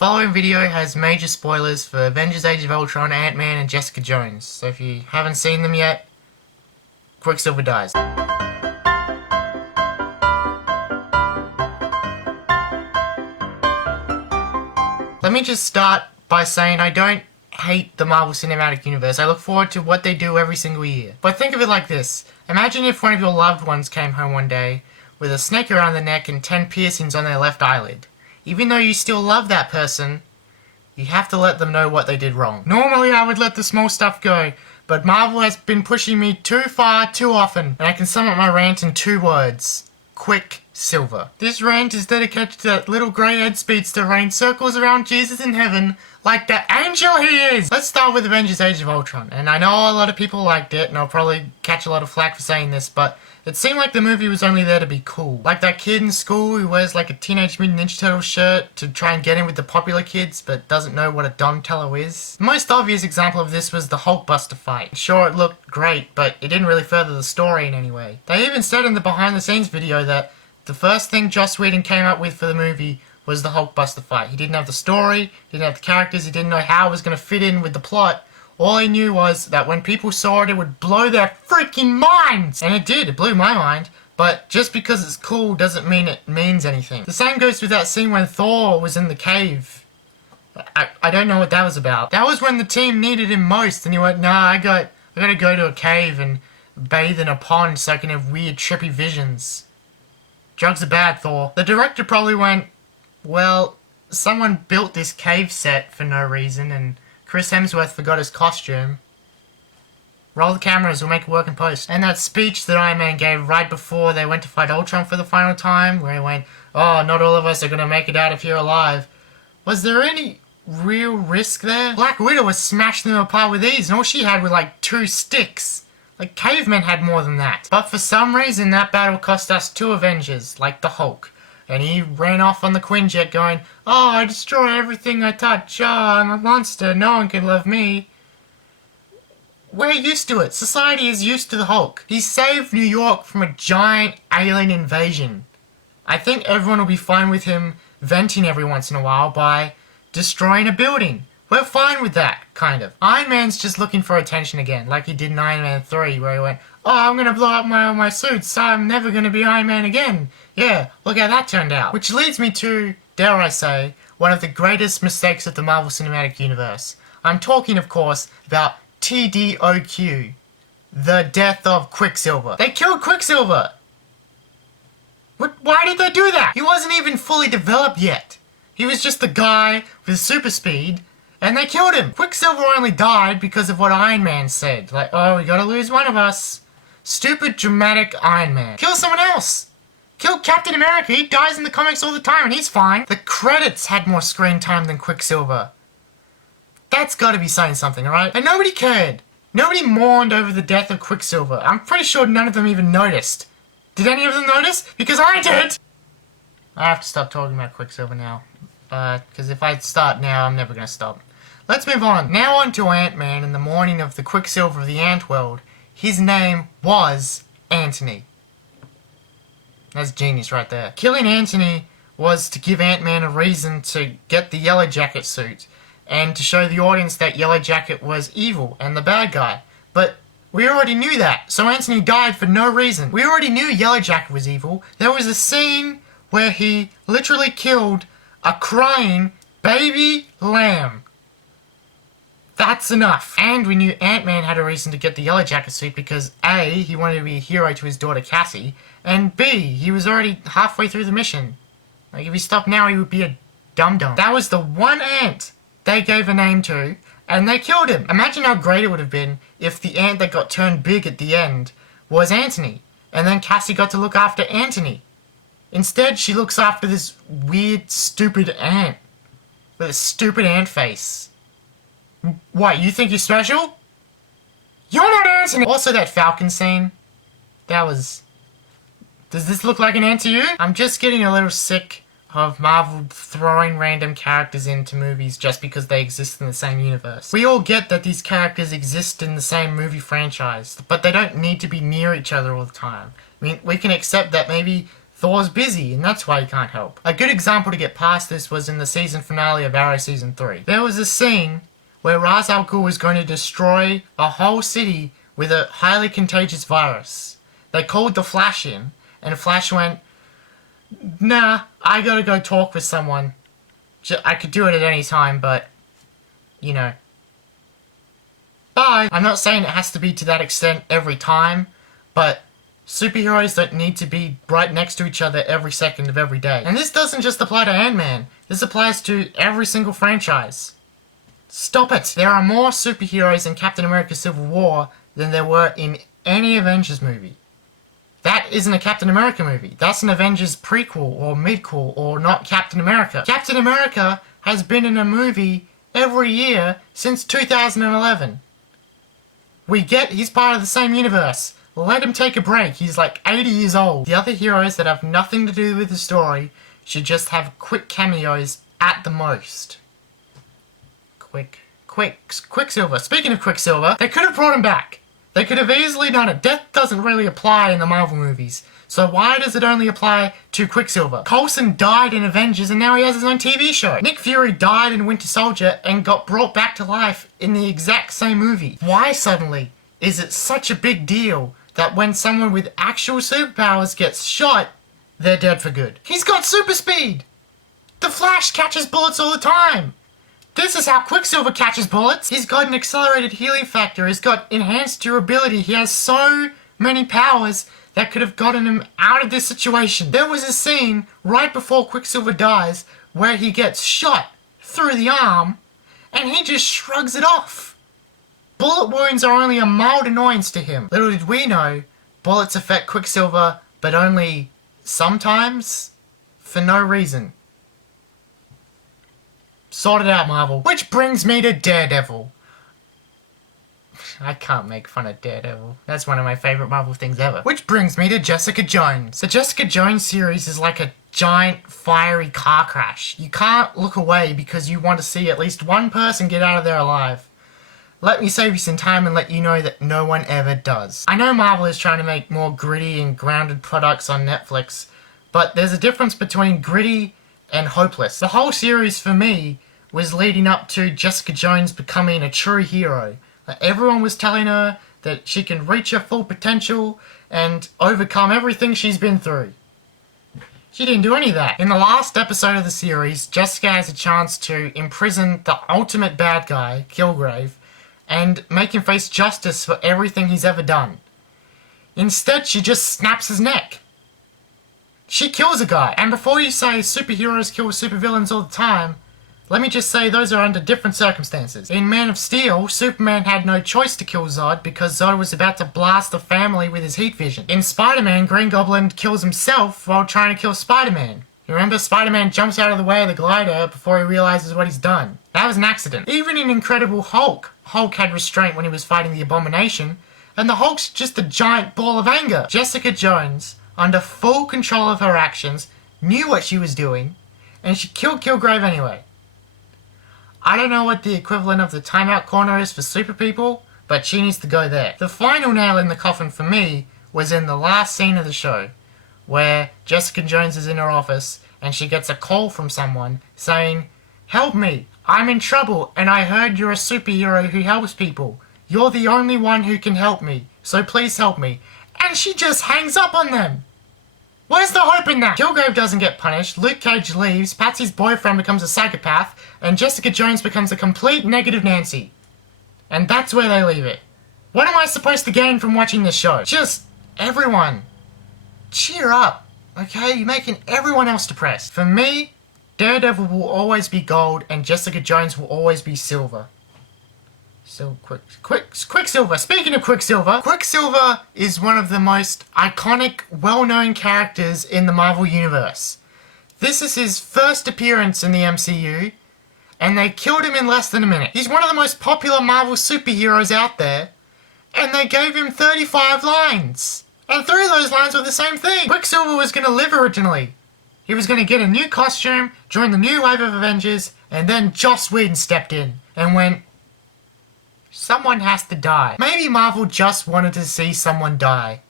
following video has major spoilers for Avengers Age of Ultron, Ant-Man, and Jessica Jones. So if you haven't seen them yet, Quicksilver dies. Let me just start by saying I don't hate the Marvel Cinematic Universe. I look forward to what they do every single year. But think of it like this. Imagine if one of your loved ones came home one day with a snake around their neck and 10 piercings on their left eyelid. Even though you still love that person, you have to let them know what they did wrong. Normally I would let the small stuff go, but Marvel has been pushing me too far too often, and I can sum up my rant in 2 words. Quicksilver. This rant is dedicated to that little grey-haired speedster running circles around Jesus in heaven like the angel he is! Let's start with Avengers Age of Ultron, and I know a lot of people liked it, and I'll probably catch a lot of flack for saying this, but it seemed like the movie was only there to be cool. Like that kid in school who wears like a Teenage Mutant Ninja Turtle shirt to try and get in with the popular kids, but doesn't know what a Donatello is. The most obvious example of this was the Hulkbuster fight. Sure, it looked great, but it didn't really further the story in any way. They even said in the behind the scenes video that the first thing Joss Whedon came up with for the movie was the Hulkbuster fight. He didn't have the story, he didn't have the characters, he didn't know how it was going to fit in with the plot. All he knew was that when people saw it, it would blow their freaking minds! And it did, it blew my mind. But just because it's cool doesn't mean it means anything. The same goes with that scene when Thor was in the cave. I don't know what that was about. That was when the team needed him most, and he went, nah, I gotta go to a cave and bathe in a pond so I can have weird trippy visions. Drugs are bad, Thor. The director probably went, well, someone built this cave set for no reason, and Chris Hemsworth forgot his costume. Roll the cameras, we'll make it work in post. And that speech that Iron Man gave right before they went to fight Ultron for the final time, where he went, oh, not all of us are gonna make it out of here alive. Was there any real risk there? Black Widow was smashing them apart with ease, and all she had were like 2 sticks. Like, cavemen had more than that. But for some reason, that battle cost us 2 Avengers, like the Hulk. And he ran off on the Quinjet going, oh, I destroy everything I touch. Oh, I'm a monster. No one can love me. We're used to it. Society is used to the Hulk. He saved New York from a giant alien invasion. I think everyone will be fine with him venting every once in a while by destroying a building. We're fine with that, kind of. Iron Man's just looking for attention again, like he did in Iron Man 3, where he went, oh, I'm gonna blow up my suits, so I'm never gonna be Iron Man again. Yeah, look how that turned out. Which leads me to, dare I say, one of the greatest mistakes of the Marvel Cinematic Universe. I'm talking, of course, about TDOQ. The death of Quicksilver. They killed Quicksilver! Why did they do that? He wasn't even fully developed yet. He was just the guy with super speed, and they killed him. Quicksilver only died because of what Iron Man said. Like, oh, we gotta lose one of us. Stupid, dramatic Iron Man. Kill someone else! Kill Captain America, he dies in the comics all the time and he's fine. The credits had more screen time than Quicksilver. That's gotta be saying something, alright? And nobody cared. Nobody mourned over the death of Quicksilver. I'm pretty sure none of them even noticed. Did any of them notice? Because I did! I have to stop talking about Quicksilver now. Because if I start now, I'm never gonna stop. Let's move on. Now on to Ant-Man in the morning of the Quicksilver of the Ant-World. His name was Anthony. That's genius right there. Killing Anthony was to give Ant-Man a reason to get the Yellow Jacket suit, and to show the audience that Yellow Jacket was evil and the bad guy. But we already knew that, so Anthony died for no reason. We already knew Yellow Jacket was evil. There was a scene where he literally killed a crying baby lamb. That's enough. And we knew Ant-Man had a reason to get the Yellow Jacket suit because A, he wanted to be a hero to his daughter Cassie, and B, he was already halfway through the mission. Like, if he stopped now, he would be a dum-dum. That was the one ant they gave a name to, and they killed him. Imagine how great it would have been if the ant that got turned big at the end was Anthony, and then Cassie got to look after Anthony. Instead, she looks after this weird, stupid ant with a stupid ant face. What, you think you're special? You're not Anthony! Also, that Falcon scene, that was... Does this look like an ant to you? I'm just getting a little sick of Marvel throwing random characters into movies just because they exist in the same universe. We all get that these characters exist in the same movie franchise, but they don't need to be near each other all the time. I mean, we can accept that maybe Thor's busy, and that's why he can't help. A good example to get past this was in the season finale of Arrow Season 3. There was a scene where Ra's al Ghul was going to destroy a whole city with a highly contagious virus. They called the Flash in, and the Flash went, "Nah, I gotta go talk with someone. I could do it at any time, but, you know, bye." I'm not saying it has to be to that extent every time, but superheroes don't need to be right next to each other every second of every day. And this doesn't just apply to Ant-Man. This applies to every single franchise. Stop it! There are more superheroes in Captain America Civil War than there were in any Avengers movie. That isn't a Captain America movie. That's an Avengers prequel or midquel or not Captain America. Captain America has been in a movie every year since 2011. We get he's part of the same universe. Let him take a break. He's like 80 years old. The other heroes that have nothing to do with the story should just have quick cameos at the most. Quicksilver. Speaking of Quicksilver, they could have brought him back. They could have easily done it. Death doesn't really apply in the Marvel movies. So why does it only apply to Quicksilver? Coulson died in Avengers and now he has his own TV show. Nick Fury died in Winter Soldier and got brought back to life in the exact same movie. Why suddenly is it such a big deal that when someone with actual superpowers gets shot, they're dead for good? He's got super speed! The Flash catches bullets all the time! This is how Quicksilver catches bullets! He's got an accelerated healing factor, he's got enhanced durability, he has so many powers that could have gotten him out of this situation. There was a scene right before Quicksilver dies where he gets shot through the arm and he just shrugs it off. Bullet wounds are only a mild annoyance to him. Little did we know, bullets affect Quicksilver, but only sometimes, for no reason. Sort it out, Marvel. Which brings me to Daredevil. I can't make fun of Daredevil. That's one of my favourite Marvel things ever. Which brings me to Jessica Jones. The Jessica Jones series is like a giant fiery car crash. You can't look away because you want to see at least one person get out of there alive. Let me save you some time and let you know that no one ever does. I know Marvel is trying to make more gritty and grounded products on Netflix, but there's a difference between gritty and hopeless. The whole series for me was leading up to Jessica Jones becoming a true hero. Everyone was telling her that she can reach her full potential and overcome everything she's been through. She didn't do any of that. In the last episode of the series, Jessica has a chance to imprison the ultimate bad guy, Kilgrave, and make him face justice for everything he's ever done. Instead, she just snaps his neck. She kills a guy. And before you say superheroes kill supervillains all the time, let me just say those are under different circumstances. In Man of Steel, Superman had no choice to kill Zod because Zod was about to blast the family with his heat vision. In Spider-Man, Green Goblin kills himself while trying to kill Spider-Man. You remember Spider-Man jumps out of the way of the glider before he realizes what he's done. That was an accident. Even in Incredible Hulk, Hulk had restraint when he was fighting the Abomination, and the Hulk's just a giant ball of anger. Jessica Jones, under full control of her actions, knew what she was doing, and she killed Kilgrave anyway. I don't know what the equivalent of the timeout corner is for super people, but she needs to go there. The final nail in the coffin for me was in the last scene of the show, where Jessica Jones is in her office and she gets a call from someone saying, "Help me, I'm in trouble and I heard you're a superhero who helps people. You're the only one who can help me, so please help me." And she just hangs up on them. Where's the hope in that? Kilgrave doesn't get punished, Luke Cage leaves, Patsy's boyfriend becomes a psychopath, and Jessica Jones becomes a complete negative Nancy. And that's where they leave it. What am I supposed to gain from watching this show? Just, everyone, cheer up, okay? You're making everyone else depressed. For me, Daredevil will always be gold, and Jessica Jones will always be silver. So, Quicksilver. Speaking of Quicksilver, Quicksilver is one of the most iconic, well-known characters in the Marvel Universe. This is his first appearance in the MCU, and they killed him in less than a minute. He's one of the most popular Marvel superheroes out there, and they gave him 35 lines. And 3 of those lines were the same thing. Quicksilver was going to live originally. He was going to get a new costume, join the new wave of Avengers, and then Joss Whedon stepped in and went, "Someone has to die." Maybe Marvel just wanted to see someone die.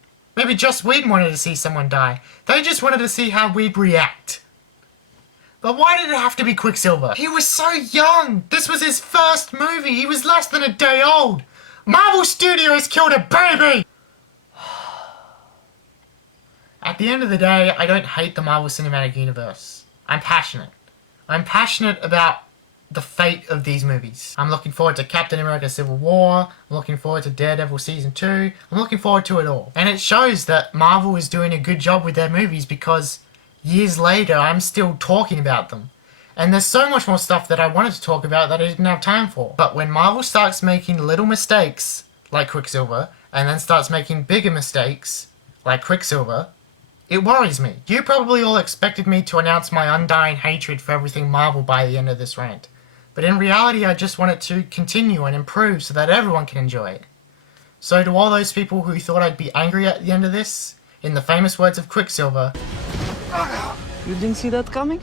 Maybe Joss Whedon wanted to see someone die. They just wanted to see how we'd react. But why did it have to be Quicksilver? He was so young! This was his first movie! He was less than a day old! Marvel Studios killed a baby! At the end of the day, I don't hate the Marvel Cinematic Universe. I'm passionate. I'm passionate about the fate of these movies. I'm looking forward to Captain America Civil War, I'm looking forward to Daredevil Season 2, I'm looking forward to it all. And it shows that Marvel is doing a good job with their movies because years later I'm still talking about them. And there's so much more stuff that I wanted to talk about that I didn't have time for. But when Marvel starts making little mistakes, like Quicksilver, and then starts making bigger mistakes, like Quicksilver, it worries me. You probably all expected me to announce my undying hatred for everything Marvel by the end of this rant. But in reality, I just want it to continue and improve so that everyone can enjoy it. So to all those people who thought I'd be angry at the end of this, in the famous words of Quicksilver, you didn't see that coming?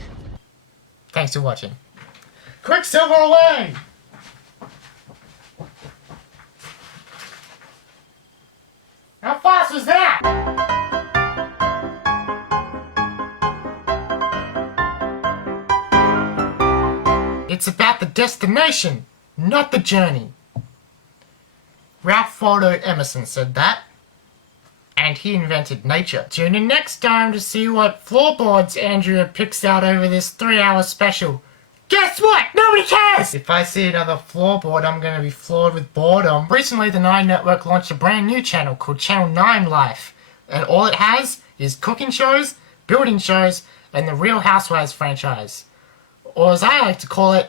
Thanks for watching. Quicksilver away! How fast was that? It's about the destination, not the journey. Ralph Waldo Emerson said that. And he invented nature. Tune in next time to see what floorboards Andrea picks out over this 3-hour special. Guess what? Nobody cares! If I see another floorboard, I'm gonna be floored with boredom. Recently, the 9 Network launched a brand new channel called Channel 9 Life. And all it has is cooking shows, building shows, and the Real Housewives franchise. Or as I like to call it,